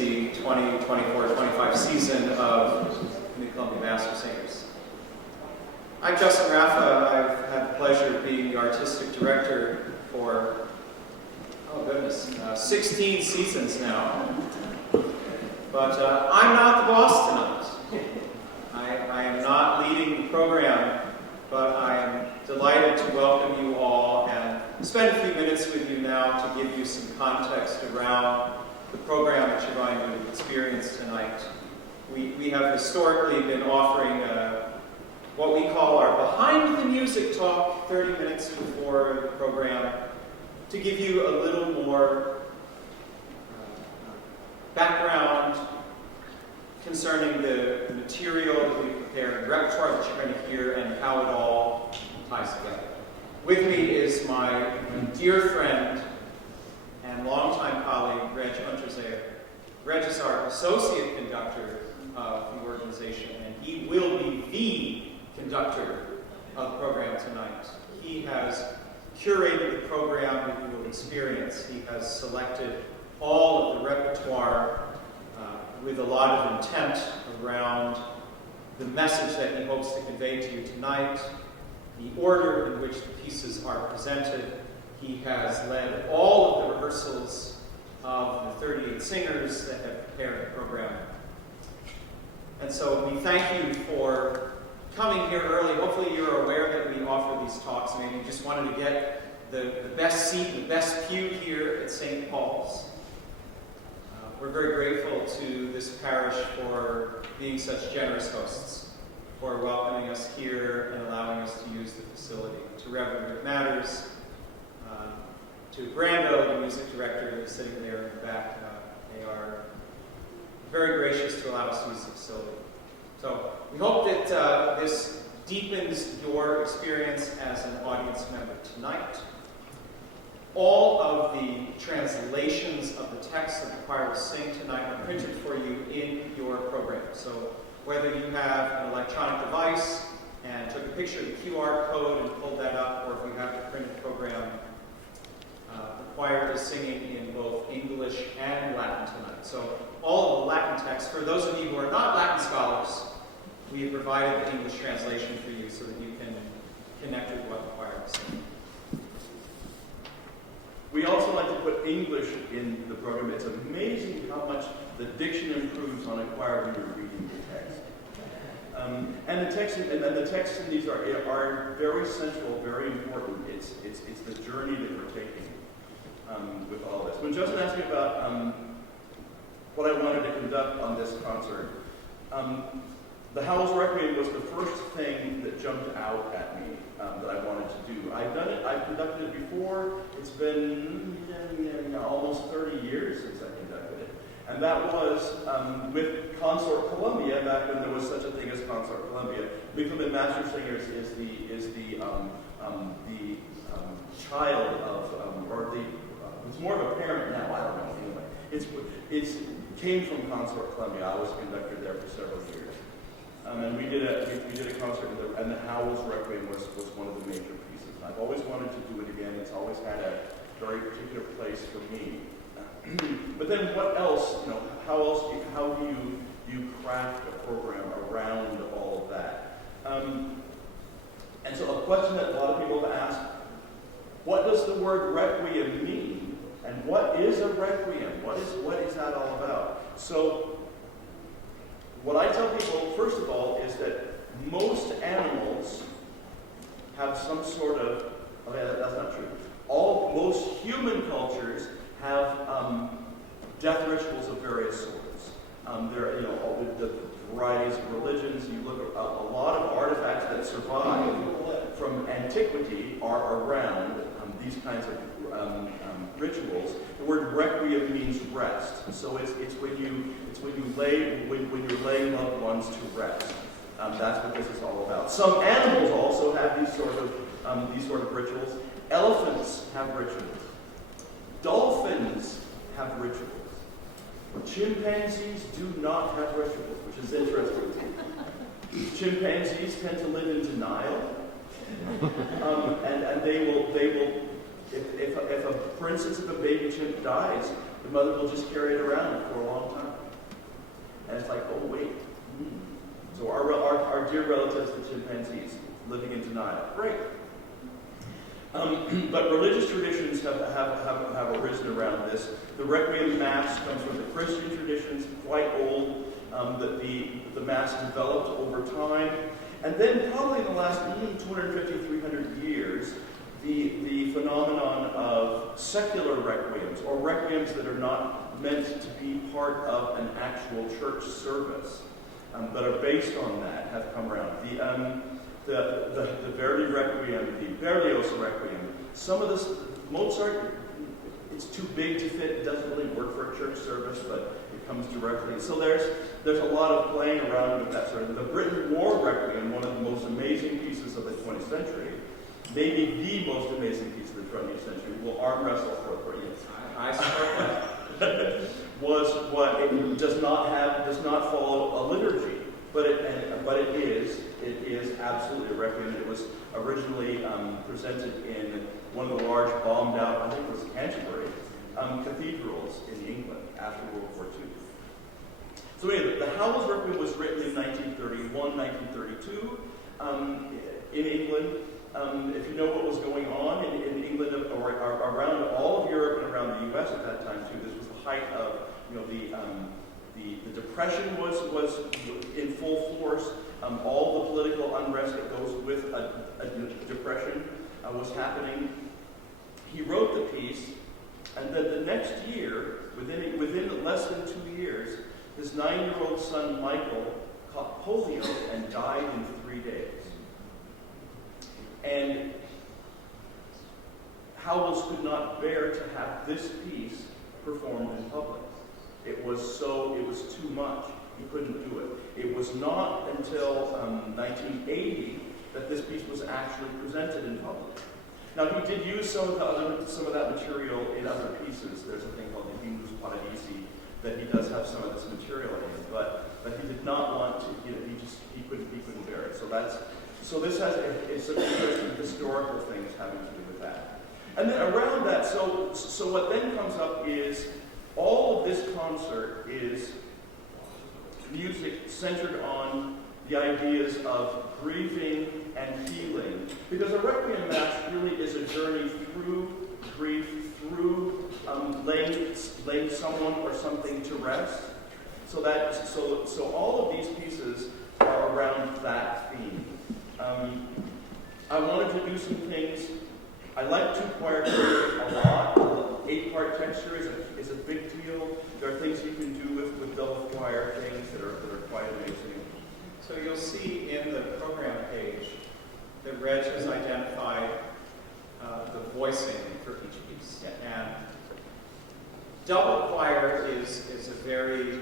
the 2024-25 season of the Columbia Mastersingers. I'm Justin Raffa. I've had the pleasure of being the artistic director for, 16 seasons now. But I'm not the boss tonight. I am not leading the program, but I am delighted to welcome you all and spend a few minutes with you now to give you some context around the program that you're going to experience tonight. We have historically been offering what we call our Behind the Music talk 30 minutes before the program to give you a little more background concerning the material that we prepared, the repertoire that you're going to hear, and how it all ties together. With me is my dear friend and longtime colleague, Reg Unterzeger. Reg is our associate conductor of the organization, and he will be the conductor of the program tonight. He has curated the program that you will experience. He has selected all of the repertoire with a lot of intent around the message that he hopes to convey to you tonight, the order in which the pieces are presented. He has led all of the rehearsals of the 38 singers that have prepared the program. And so we thank you for coming here early. Hopefully you're aware that we offer these talks. Maybe you just wanted to get the best seat, the best pew here at St. Paul's. We're very grateful to this parish for being such generous hosts, for welcoming us here and allowing us to use the facility. To Reverend Rick Matters, to Brando, the music director that's sitting there in the back, they are very gracious to allow us to use the facility. So we hope that this deepens your experience as an audience member tonight. All of the translations of the text that the choir will sing tonight are printed for you in your program. So whether you have an electronic device and took a picture of the QR code and pulled that up, or if you have the printed program, the choir is singing in both English and Latin tonight. So all of the Latin text, for those of you who are not Latin scholars, we have provided the English translation for you so that you can connect with what the choir is singing. We also like to put English in the program. It's amazing how much the diction improves on a choir when you're reading the text. And the texts in these are very central, very important. It's the journey that we're taking with all this. When Justin asked me about what I wanted to conduct on this concert, the Howells Requiem was the first thing that jumped out at me that I wanted to do. I've conducted it before. It's been almost 30 years since I conducted it. And that was with Consort Columbia, back when there was such a thing as Consort Columbia. Requiem Mastersingers is the child of, it's more of a parent now, I don't know, anyway. It's came from Consort Columbia. I was a conductor there for several years. And we did a concert, and the Howells Requiem was one of the major pieces. I've always wanted to do it again. It's always had a very particular place for me. But then, what else? How do you craft a program around all of that? And so, a question that a lot of people have asked: what does the word requiem mean? And what is a requiem? What is that all about? So, what I tell people, first of all, is that most animals have some sort of, that's not true. Most human cultures have death rituals of various sorts. There are, all the varieties of religions. You look at a lot of artifacts that survive from antiquity are around these kinds of rituals. The word requiem means rest. So it's when you're laying loved ones to rest. That's what this is all about. Some animals also have these sort of rituals. Elephants have rituals. Dolphins have rituals. Chimpanzees do not have rituals, which is interesting. Chimpanzees tend to live in denial, and they will. If for instance, if a baby chimp dies, the mother will just carry it around for a long time. And it's like, oh wait. So our dear relatives, the chimpanzees, living in denial. Great. But religious traditions have arisen around this. The Requiem Mass comes from the Christian traditions, quite old. The Mass developed over time. And then probably in the last 250, 300 years, the phenomenon of secular requiems, or requiems that are not meant to be part of an actual church service, but are based on that, have come around. The Verdi Requiem, the Berlioz Requiem, some of this, Mozart, it's too big to fit, it doesn't really work for a church service, but it comes directly. So there's a lot of playing around with that sort of. The Britain War Requiem, one of the most amazing pieces of the 20th century, maybe the most amazing piece of the 20th century, we'll arm wrestle for you. I support that. Was what it does not follow a liturgy, but it is absolutely a requiem. It was originally presented in one of the large bombed out, I think it was Canterbury, cathedrals in England after World War II. So anyway, the Howells Requiem was written in 1931, 1932 in England. If you know what was going on in England or around all of Europe and around the U.S. at that time too, this was the height of the Depression was in full force. All the political unrest that goes with a depression was happening. He wrote the piece, and then the next year, within less than 2 years, his 9-year-old son Michael caught polio and died in 3 days. And Howells could not bear to have this piece performed in public. It was too much. He couldn't do it. It was not until 1980 that this piece was actually presented in public. Now, he did use some of that material in other pieces. There's a thing called the Hindus Paradisi that he does have some of this material in, but he did not want to. He couldn't bear it. So this has some interesting historical things having to do with that. And then around that, so what then comes up is all of this concert is music centered on the ideas of grieving and healing. Because a Requiem Mass really is a journey through grief, through laying someone or something to rest. So all of these pieces are around that theme. I wanted to do some things. I like 2-choir music a lot. 8-part texture is a big deal. There are things you can do with double choir things that are quite amazing. So you'll see in the program page that Reg has identified the voicing for each piece. And double choir is a very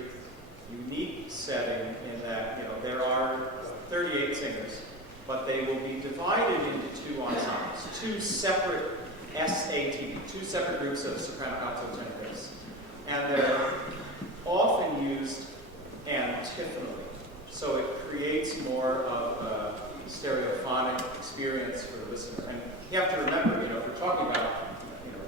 unique setting in that there are 38 singers, but they will be divided into 2 ensembles, 2 separate SAT, 2 separate groups of soprano, alto, tenor, bass. And they're often used antiphonally. So it creates more of a stereophonic experience for the listener. And you have to remember, if we're talking about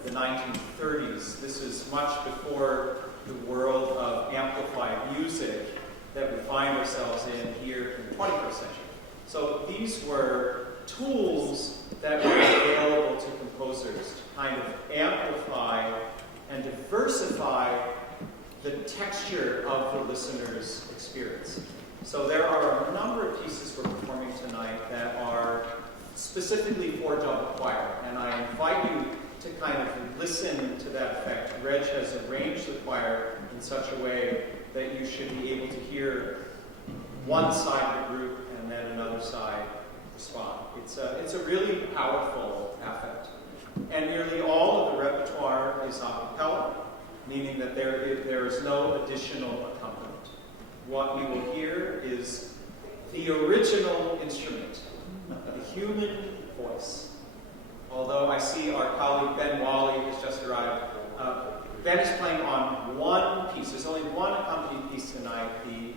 the 1930s, this is much before the world of amplified music that we find ourselves in here in the 21st century. So these were tools that were available to composers to kind of amplify and diversify the texture of the listener's experience. So there are a number of pieces we're performing tonight that are specifically for double choir, and I invite you to kind of listen to that effect. Reg has arranged the choir in such a way that you should be able to hear one side of the group and then another side respond. It's a really powerful affect. And nearly all of the repertoire is a cappella, meaning that there is no additional accompaniment. What we will hear is the original instrument, the human voice. Although I see our colleague Ben Wally has just arrived. Ben is playing on one piece. There's only one accompanying piece tonight, the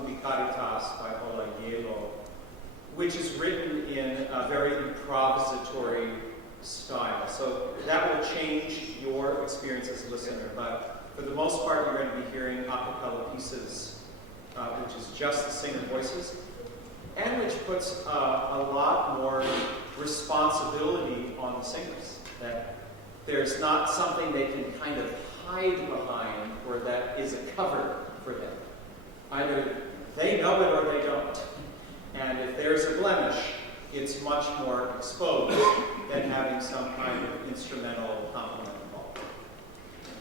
Ubi Caritas by Ola Yelo, which is written in a very improvisatory style. So that will change your experience as a listener. But For the most part, you're going to be hearing a cappella pieces, which is just the singer voices, and which puts a lot more responsibility on the singers. That there's not something they can kind of hide behind or that is a cover for them. Either they know it or they don't. And if there's a blemish, it's much more exposed than having some kind of instrumental complement involved.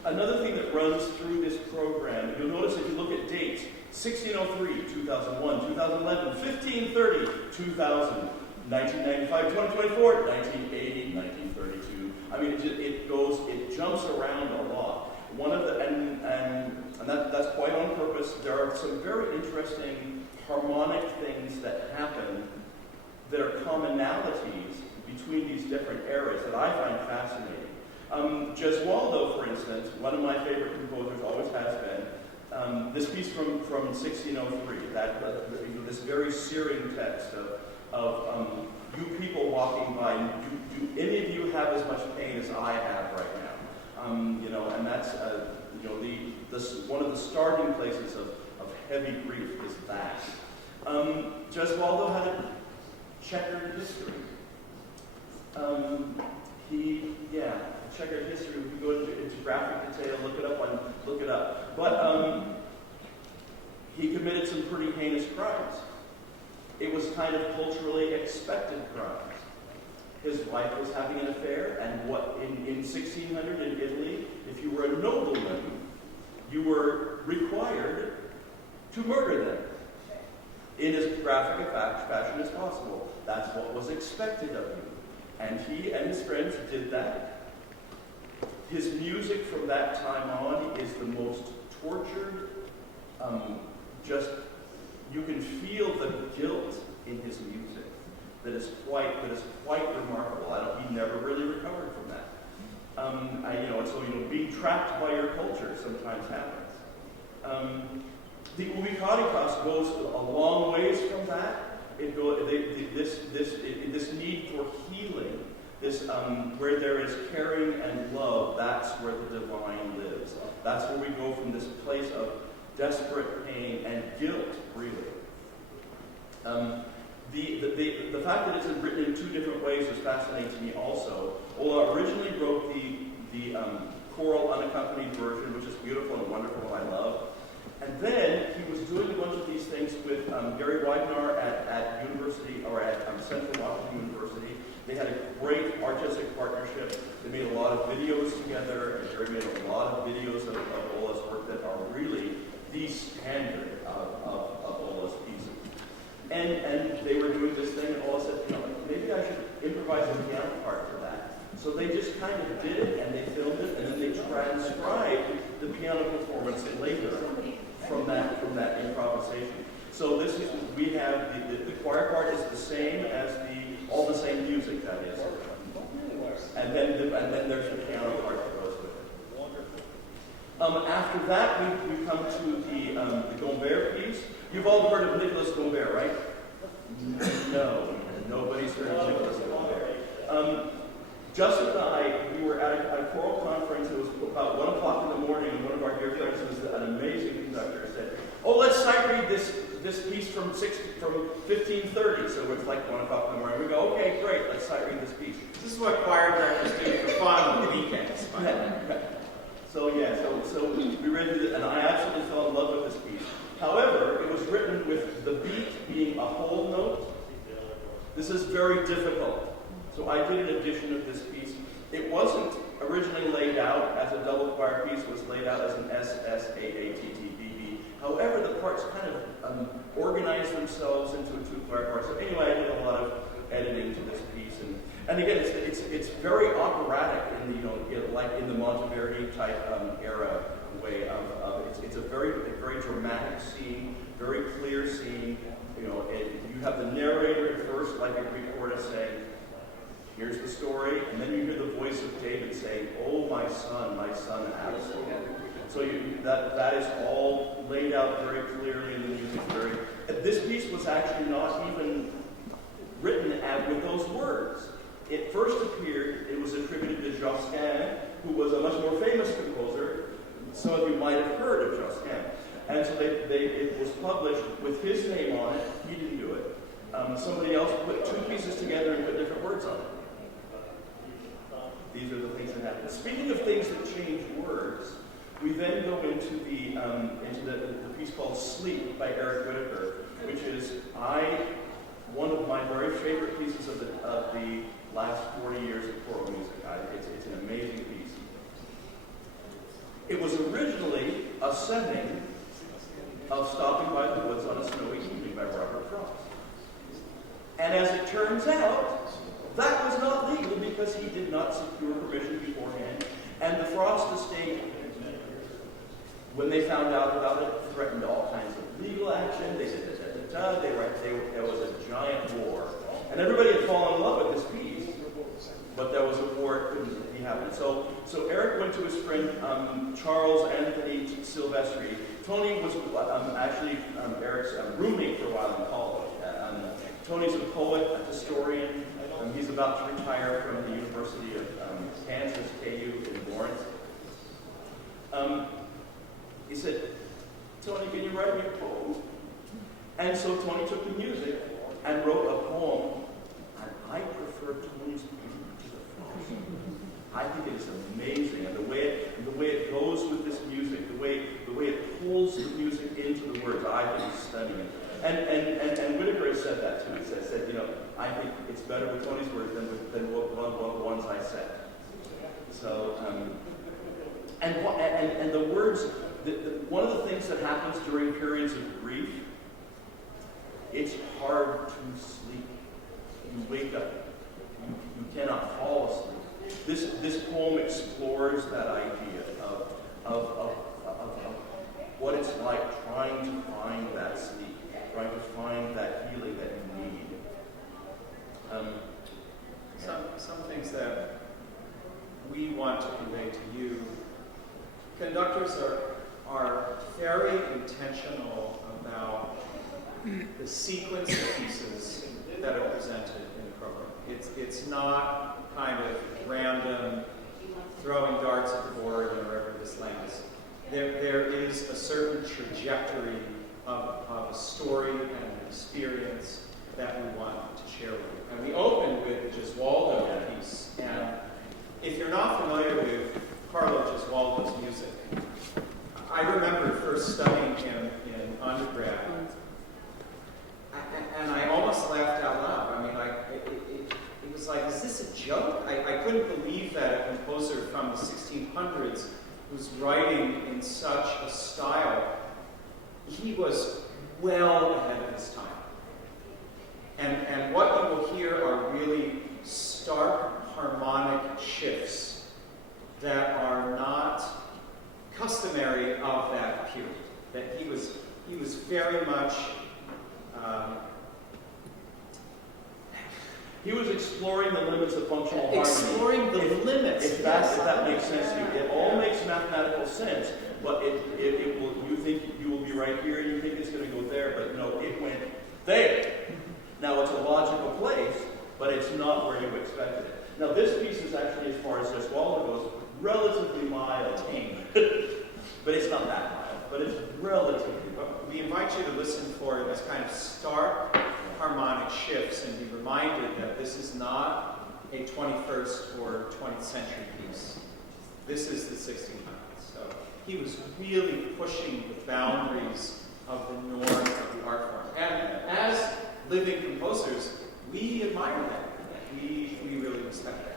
Another thing that runs through this program, you'll notice if you look at dates, 1603, 2001, 2011, 1530, 2000, 1995, 2024, 1980, 1932. I mean, it jumps around a lot. One of the, and that's quite on purpose. There are some very interesting harmonic things that happen that are commonalities between these different eras that I find fascinating. Gesualdo, for instance, one of my favorite composers, always has been. This piece from 1603, this very searing text of you people walking by, do any of you have as much pain as I have right now? And that's one of the starting places of heavy grief is that. Gesualdo had a checkered history. Checkered history. If you go into graphic detail, look it up. But he committed some pretty heinous crimes. It was kind of culturally expected crimes. His wife was having an affair, and in 1600 in Italy, if you were a nobleman, you were required to murder them in as graphic a fashion as possible. That's what was expected of you. And he and his friends did that. His music from that time on is the most tortured. You can feel the guilt in his music that is quite remarkable. He never really recovered from that. Being trapped by your culture sometimes happens. The Ubicaritas goes a long ways from that. This need for healing, where there is caring and love, that's where the divine lives. That's where we go from this place of desperate pain and guilt, really. The fact that it's written in two different ways is fascinating to me also. Ola originally wrote the choral unaccompanied version, which is beautiful and wonderful, I love. And then he was doing a bunch of these things with Gary Weidnar at university, or at Central Washington University. They had a great artistic partnership. They made a lot of videos together, and Gary made a lot of videos of Ola's work that are really the standard of Ola's pieces. And they were doing this thing, and Ola said, maybe I should improvise a piano part for that. So they just kind of did it, and they filmed it, and then they transcribed the piano performance later from that improvisation. So we have the choir part is the same as all the same music, that is. And then there's the piano part that goes with it. After that, we come to the Gombert piece. You've all heard of Nicolas Gombert, right? No, nobody's heard of Nicolas Gombert. Justin and I, we were at a choral conference. It was about 1 o'clock in the morning, and one of our dear friends, who was an amazing conductor, said, let's sight read this piece from 1530. So it's like 1 o'clock in the morning. We go, okay, great, let's sight read this piece. This is what choir directors do for fun on the weekends. So we read it, and I absolutely fell in love with this piece. However, it was written with the beat being a whole note. This is very difficult. So I did an edition of this piece. It wasn't originally laid out as a double choir piece. It was laid out as an SSAATTBB. However, the parts kind of organized themselves into a two-choir part. So anyway, I did a lot of editing to this piece. And again, it's very operatic in the Monteverdi type era way of it's a very dramatic scene, very clear scene. You have the narrator first, like a Greek chorus, saying, here's the story, and then you hear the voice of David saying, "Oh, my son Absalom." So that is all laid out very clearly in the music. This piece was actually not even written with those words. It first appeared, it was attributed to Josquin, who was a much more famous composer, Some of you might have heard of Josquin. And so it was published with his name on it. He didn't do it. Somebody else put two pieces together and put different words on it. These are the things that happen. Speaking of things that change words, we then go into the piece called Sleep by Eric Whitaker, which is one of my very favorite pieces of the last 40 years of choral music. It's an amazing piece. It was originally a setting of Stopping by the Woods on a Snowy Evening by Robert Frost. And as it turns out, that was not legal because he did not secure permission beforehand. And the Frost estate, when they found out about it, threatened all kinds of legal action. They did there was a giant war. And everybody had fallen in love with this piece, but there was a war, it couldn't be happening. So Eric went to his friend Charles Anthony Silvestri. Tony was actually Eric's roommate for a while in college. Tony's a poet, a historian. He's about to retire from the University of Kansas, KU in Lawrence. He said, Tony, can you write me a poem? And so Tony took the music and wrote a poem. And I prefer Tony's music to the Frost. I think it is amazing, and the way it goes with this music, the way it pulls the music into the words, I think is stunning. And Whitaker has said that too. He said, I think it's better with Tony's words than the ones I said. So, and the words, one of the things that happens during periods of grief, it's hard to sleep. You wake up, you cannot fall asleep. This poem explores that idea of what it's like trying to find that sleep, trying to find that healing that you need. Some things that we want to convey to you. Conductors are very intentional about the sequence of pieces that are presented in the program. It's not kind of random throwing darts at the board and wherever this lands. There is a certain trajectory of a story and an experience that we want to share with you. And we open with the Gesualdo piece. And if you're not familiar with Carlo Gesualdo's music, I remember first studying him in undergrad, and I almost laughed out loud. I mean, it was like, is this a joke? I couldn't believe that a composer from the 1600s was writing in such a style. He was well ahead of his time. And what you will hear are really stark harmonic shifts that are not customary of that period. That he was very much he was exploring the limits of functional harmony. Exploring the limits. If that makes sense to you. It all makes mathematical sense, but it will. You think you will be right here, you think it's going to go there, but no, it went there. Now it's a logical place, but it's not where you expected it. Now this piece is actually, as far as Gesualdo goes, relatively mild, but it's not that mild. But it's relatively mild. We invite you to listen for this kind of stark harmonic shifts and be reminded that this is not a 21st or 20th century piece. This is the 1600s. So he was really pushing the boundaries of the norm of the art form. And as living composers, we admire that. We really respect that.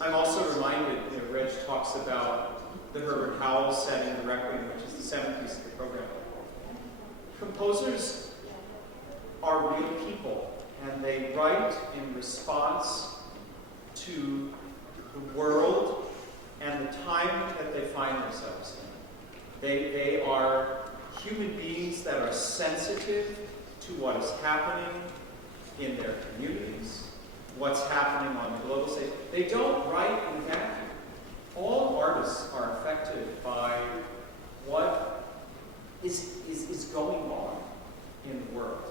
I'm also reminded, Reg talks about the Herbert Howells setting, the Requiem, which is the seventh piece of the program. Composers are real people, and they write in response to the world and the time that they find themselves in. They are human beings that are sensitive to what is happening in their communities, what's happening on the global stage. They don't write in a vacuum. All artists are affected by what is going on in the world.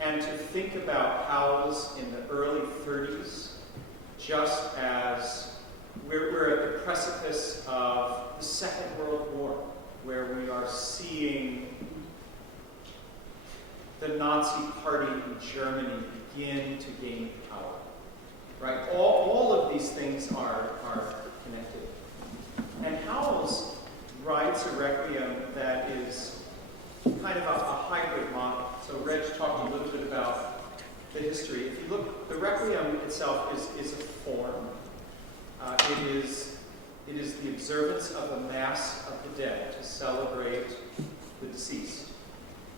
And to think about Howells in the early 30s, just as we're at the precipice of the Second World War, where we are seeing the Nazi Party in Germany begin to gain power. Right? All of these things are connected. And Howells writes a Requiem that is kind of a hybrid model. So Reg talked a little bit about the history. If you look, the Requiem itself is a form. It is the observance of a Mass of the dead to celebrate the deceased,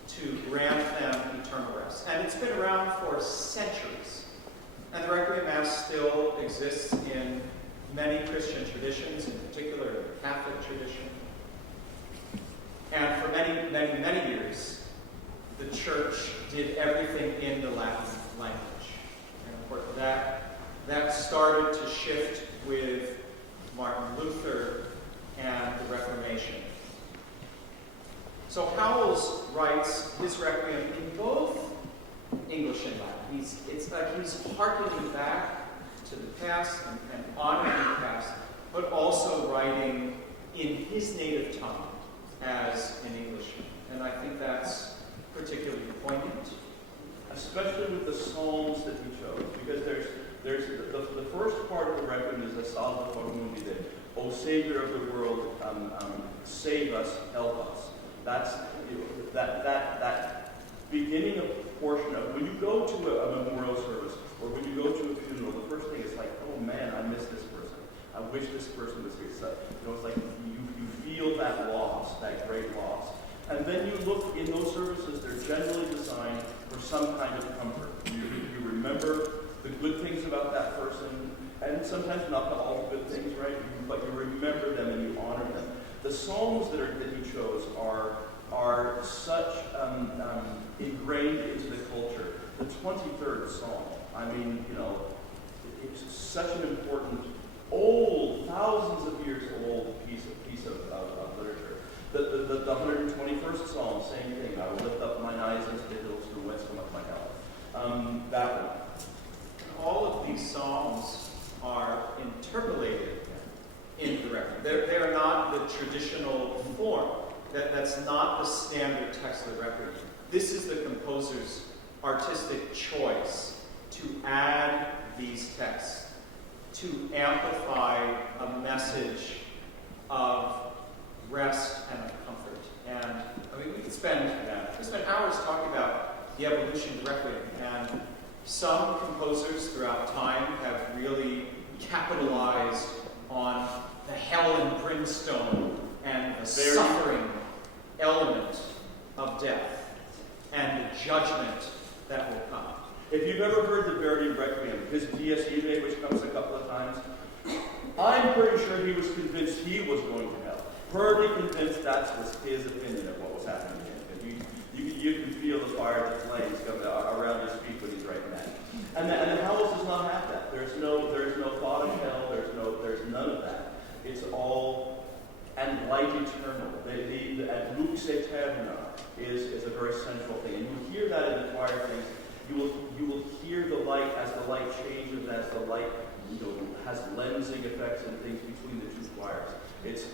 to grant them eternal rest. And it's been around for centuries. And the Requiem Mass still exists in many Christian traditions, in particular the Catholic tradition. And for many, many, many years, the Church did everything in the Latin language. And of course, that started to shift with Martin Luther and the Reformation. So Howells writes his Requiem in both English and Latin. It's like he's hearkening back to the past and honoring the past, but also writing in his native tongue as an Englishman. And I think that's particularly poignant. Especially with the psalms that he chose, because there's the first part of the Requiem is the Salve Formundi, that O Savior of the world, save us, help us. That's that beginning of portion of when you go to a memorial service or when you go to a funeral, the first thing is like, oh man, I miss this person. I wish this person was here. So, it's like you feel that loss, that great loss. And then you look in those services, they're generally designed for some kind of comfort. You remember the good things about that person, and sometimes not all the good things, right? But you remember them and you honor them. The psalms that he chose are such ingrained into the culture. The 23rd Psalm, I mean, it's such an important, old, thousands of years old piece of literature. The 121st Psalm, same thing. I will lift up mine eyes into the hills from whence cometh my help. That one. All of these psalms are interpolated in the Requiem. They are not the traditional form. That's not the standard text of the Requiem. This is the composer's artistic choice to add these texts, to amplify a message of rest and of comfort. And I mean, we could spend hours talking about the evolution of the Requiem, and some composers throughout time have really capitalized on the hell and brimstone and the suffering element of death and the judgment that will come. If you've ever heard the Verdi Requiem, his Dies Irae, which comes a couple of times, I'm pretty sure he was convinced he was going to hell. Pretty convinced that was his opinion of what was happening to him. You can feel the fire, the flames coming around his feet when he's writing that. And the Howells does not have that. There's no thought of hell. There's none of that. It's all and light eternal. The lux aeterna is a very central thing, and you hear that in the choir things. You will hear the light as the light changes, as the light has lensing effects and things between the two choirs. It's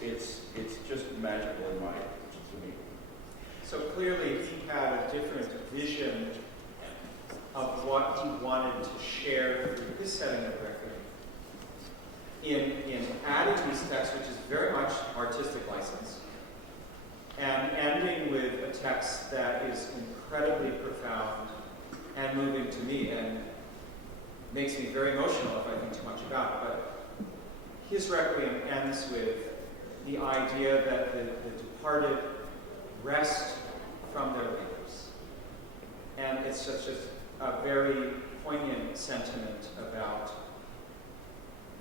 just magical in my to me. So clearly he had a different vision of what he wanted to share through his setting of Requiem. In adding these texts, which is very much artistic license, and ending with a text that is incredibly profound and moving to me and makes me very emotional if I think too much about it. But his Requiem ends with the idea that the departed rest from their labors. And it's such a very poignant sentiment about,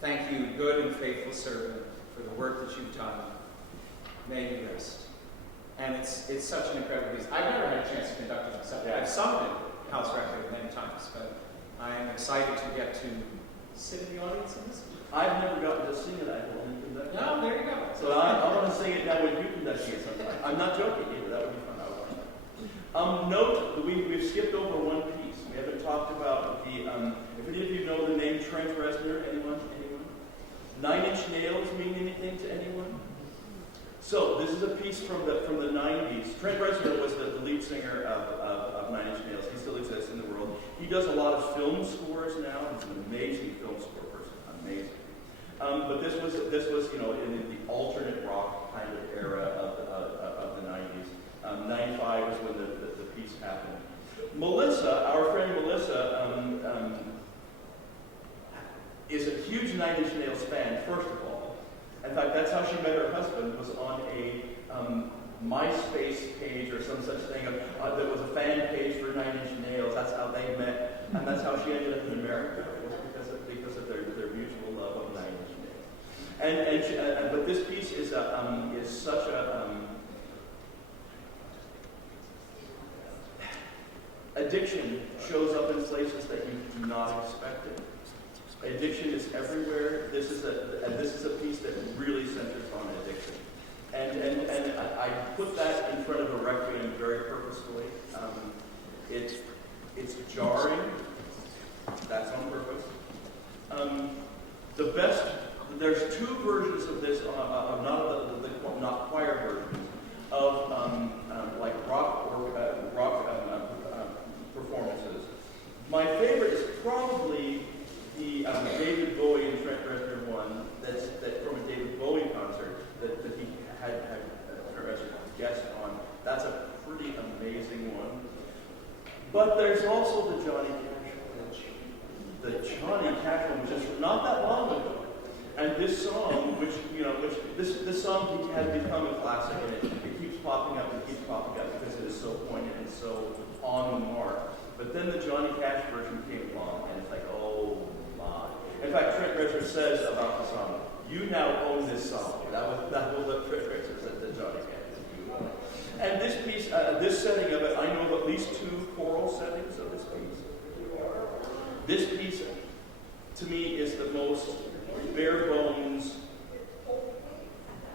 thank you, good and faithful servant, for the work that you've done. May you rest. And it's such an incredible piece. I've never had a chance to conduct it myself. I've sung it in House Requiem many times, but I am excited to get to sit in the audience and listen. I've never gotten to sing it. I've only conducted it. No, there you go. So I want to sing it now when you conduct it sometime. I'm not joking either. That would be fun. I would like that. Note, we've skipped over one piece. We haven't talked about the, if any of you know the name Trent Reznor, anyone? Nine Inch Nails mean anything to anyone? So this is a piece from the 90s. Trent Reznor was the lead singer of Nine Inch Nails. He still exists in the world. He does a lot of film scores now. He's an amazing film score person. Amazing. But this was in the alternate rock kind of era of the 90s. 95 is when the piece happened. Melissa, our friend Melissa, is a huge Nine Inch Nails fan, first of all. In fact, that's how she met her husband, was on a MySpace page or some such thing. There was a fan page for Nine Inch Nails. That's how they met, and that's how she ended up in America. It was because of their mutual love of Nine Inch Nails. But this piece is such a addiction shows up in places that you do not expect it. Addiction is everywhere. This is a piece that really centers on addiction, and I put that in front of a Requiem very purposefully. It's jarring. That's on purpose. There's two versions of this, not choir versions of like rock performances. My favorite is probably the David Bowie and Trent Reznor one. That's from a David Bowie concert that he had Trent Reznor guest on. That's a pretty amazing one. But there's also the Johnny Cash one. The Johnny Cash one was just not that long ago. And this song, this song has become a classic, and it keeps popping up because it is so poignant and so on the mark. But then the Johnny Cash version came along, and it's like, oh my. In fact, Trent Reznor says about the song, "You now own this song." That was what Trent Reznor said to Johnny Cash. And this piece, this setting of it, I know of at least two choral settings of this piece. This piece, to me, is the most bare bones,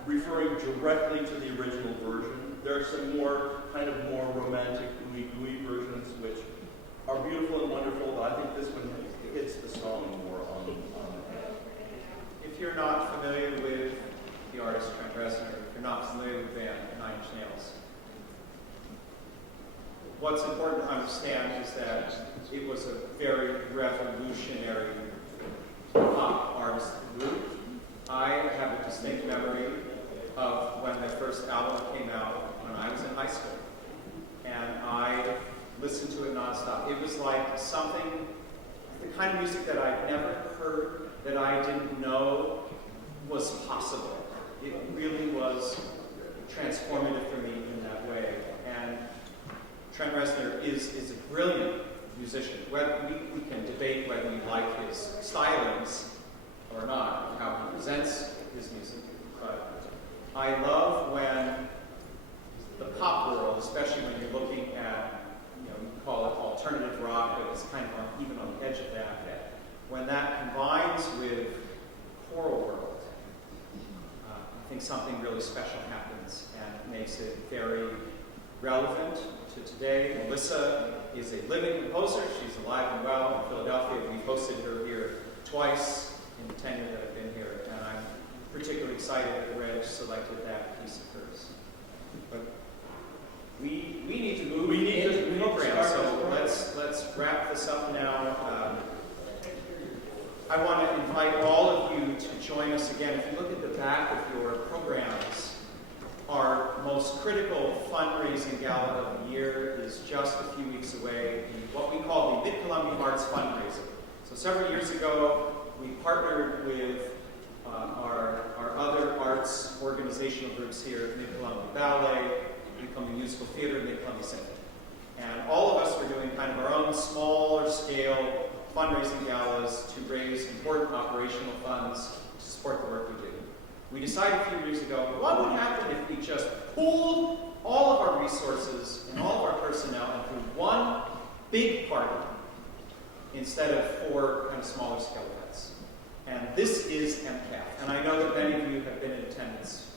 referring directly to the original version. There are some more romantic, ooey-gooey versions, which are beautiful and wonderful, but I think this one hits the song more on the head. If you're not familiar with the artist Trent Reznor, if you're not familiar with the band Nine Inch Nails, what's important to understand is that it was a very revolutionary pop artist group. I have a distinct memory of when their first album came out when I was in high school. And I listened to it nonstop. It was like something, the kind of music that I'd never heard, that I didn't know was possible. It really was transformative for me in that way. And Trent Reznor is a brilliant musician. We can debate whether we like his stylings or not, how he presents his music. But I love when the pop world, especially when you're looking at, you call it alternative rock, but it's kind of even on the edge of that, when that combines with choral world, I think something really special happens and makes it very relevant to today. Melissa is a living composer. She's alive and well in Philadelphia. We've hosted her here twice in the tenure that I've been here, and I'm particularly excited that Reg selected that piece of hers. But we need to move into the program, so let's wrap this up now. I want to invite all of you to join us again. If you look at the back of your programs, our most critical fundraising gala of the year is just a few weeks away, what we call the Mid-Columbia Arts Fundraiser. So several years ago, we partnered with our other arts organizational groups here at Mid-Columbia Ballet, Mid-Columbia Musical Theater, and Mid-Columbia Symphony. And all of us were doing kind of our own smaller scale fundraising galas to raise important operational funds to support the work we do. We decided a few years ago, what would happen if we just pooled all of our resources and all of our personnel into one big party instead of four kind of smaller scale events? And this is MCAF. And I know that many of you have been in attendance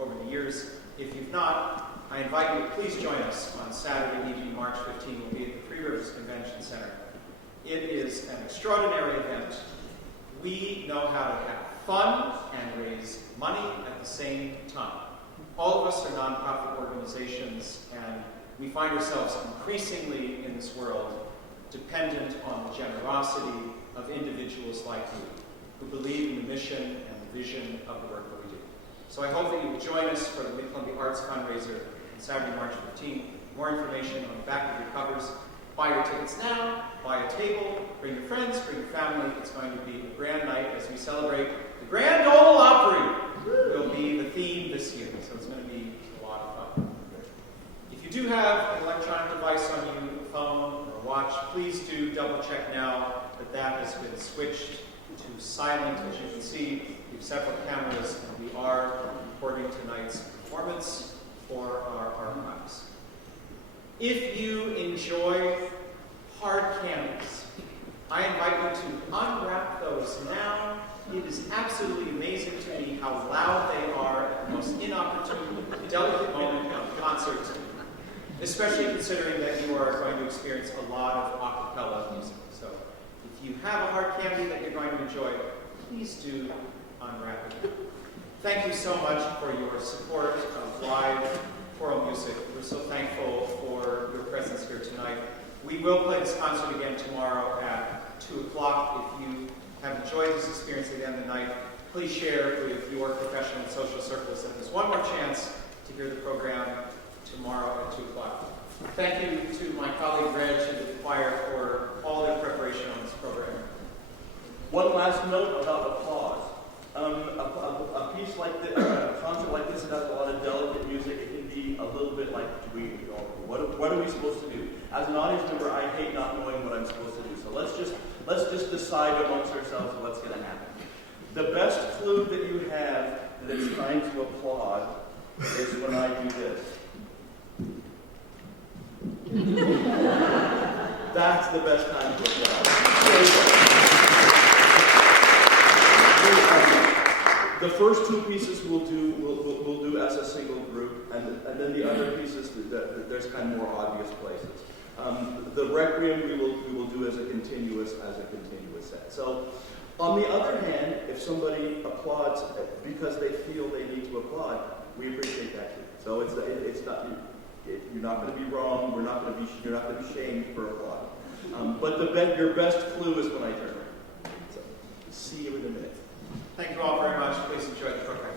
over the years. If you've not, I invite you to please join us on Saturday evening, March 15. We'll be at the Three Rivers Convention Center. It is an extraordinary event. We know how to have fun and raise money at the same time. All of us are nonprofit organizations, and we find ourselves increasingly in this world dependent on the generosity of individuals like you, who believe in the mission and the vision of the work that we do. So I hope that you will join us for the Mid-Columbia Arts Fundraiser on Saturday, March 15th. More information on the back of your covers. Buy your tickets now, buy a table, bring your friends, bring your family. It's going to be a grand night as we celebrate the Grand Ole Opry. Will be the theme this year, so it's going to be a lot of fun. If you do have an electronic device on you, a phone or a watch, please do double check now that that has been switched to silent. As you can see, we have several cameras, and we are recording tonight's performance for our archives. If you enjoy hard candies, I invite you to unwrap those now. It is absolutely amazing to me how loud they are at the most inopportune, delicate moment of the concert, especially considering that you are going to experience a lot of a cappella music. So if you have a hard candy that you're going to enjoy, please do unwrap it. Thank you so much for your support of live choral music. We're so thankful for your presence here tonight. We will play this concert again tomorrow at 2 o'clock. If you have enjoyed this experience at the end of the night, please share with your professional and social circles that there's one more chance to hear the program tomorrow at 2 o'clock. Thank you to my colleague Reg and the choir for all their preparation on this program. One last note about applause. A piece like this, a concert like this that has a lot of delicate music, it can be a little bit like, what are we supposed to do? As an audience member, I hate not knowing what I'm supposed to do. So let's just decide amongst ourselves what's going to happen. The best clue that you have that it's time to applaud is when I do this. That's the best time to applaud. The first two pieces we'll do as a single group, and then the other pieces there's kind of more obvious places. The Requiem we will do as a continuous set. So, on the other hand, if somebody applauds because they feel they need to applaud, we appreciate that too. So it's not you're not going to be wrong. You're not going to be shamed for applauding. But your best clue is when I turn around. So, see you in a minute. Thank you all very much. Please enjoy the program.